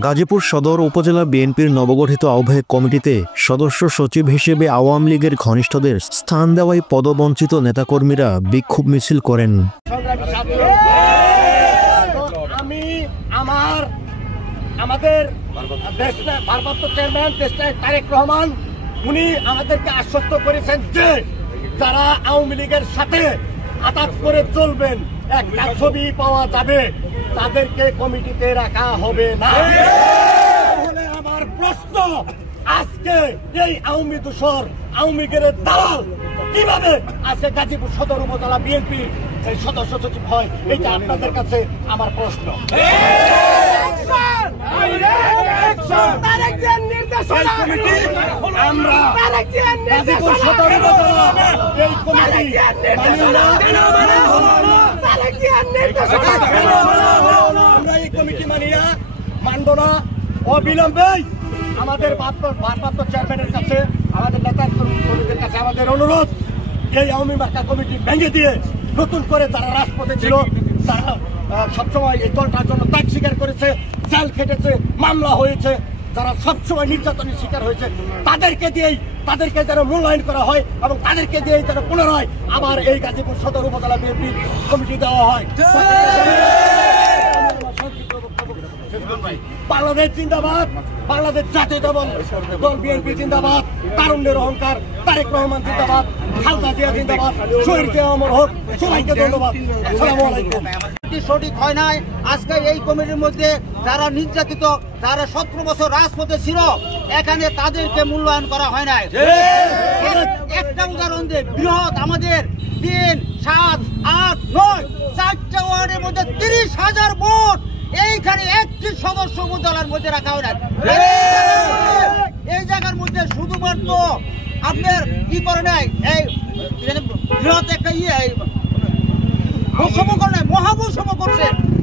গাজীপুর সদর উপজেলা বিএনপির নবগঠিত আহ্বায়ক কমিটিতে সদস্য সচিব হিসেবে আওয়ামী লীগের ঘনিষ্ঠদের স্থান দেওয়ায় পদবঞ্চিত নেতাকর্মীরা বিক্ষোভ মিছিল করেন। আমাদের ভারপ্রাপ্ত চেয়ারম্যান তারেক রহমান উনি আমাদেরকে আশ্বস্ত করেছেন যে যারা আওয়ামী লীগের সাথে আতাত করে চলবেন, একটা ছবি পাওয়া যাবে, তাদেরকে কমিটিতে রাখা হবে না। তাহলে আমার প্রশ্ন, আজকে এই আওয়ামী দোসর আওয়ামী লীগের দালাল কিভাবে আজকে গাজীপুর সদর উপজেলা বিএনপির সদস্য সচিব হয়, এটা আপনাদের কাছে আমার প্রশ্ন। আমরা গাজীপুর সদর উপজেলা এই কমিটি আমরা এই কমিটি মানি না, মানব না। অবিলম্বে আমাদের ভারপ্রাপ্ত চেয়ারম্যানের কাছে, আমাদের নেতা কর্মীদের কাছে আমাদের অনুরোধ, এই আওয়ামী মার্কা কমিটি ভেঙে দিয়ে নতুন করে যারা রাজপথে ছিল, তারা সবসময় এই দলটার জন্য ত্যাগ স্বীকার করেছে, জেল খেটেছে, মামলা হয়েছে, যারা সবসময় নির্যাতনের শিকার হয়েছে, তাদেরকে যেন মূল্যায়ন করা হয় এবং তাদেরকে দিয়ে যেন পুনরায় আবার এই গাজীপুর সদর উপজেলা বিএনপি কমিটি দেওয়া হয়। বাংলাদেশ জিন্দাবাদ, বাংলাদেশ জাতীয় দল বিএনপি জিন্দাবাদ, তারুণ্যের অহংকার তারেক রহমান জিন্দাবাদ, খালেদা জিয়া জিন্দাবাদ, শহীদ জিয়া অমর হোক। সবাইকে ধন্যবাদ। আসসালামু আলাইকুম। সঠিক হয় নাই। আজকে এই কমিটির মধ্যে যারা নির্যাতিত, যারা 17 বছর রাজপথে ছিল, এখানে তাদেরকে মূল্যায়ন করা হয় নাই। একটা উদাহরণ দিয়ে, বৃহৎ আমাদের 3, 7, 8, 9 4টা ওয়ার্ডের মধ্যে 30,000 ভোট, এইখানে একটি সদস্য উপজেলার মধ্যে রাখা হয় না। এই জায়গার মধ্যে শুধুমাত্র আপনার কি করে নাই, এই বৃহৎ একটা বৈষম্য করে নাই, মহাবৈষম্য করছে।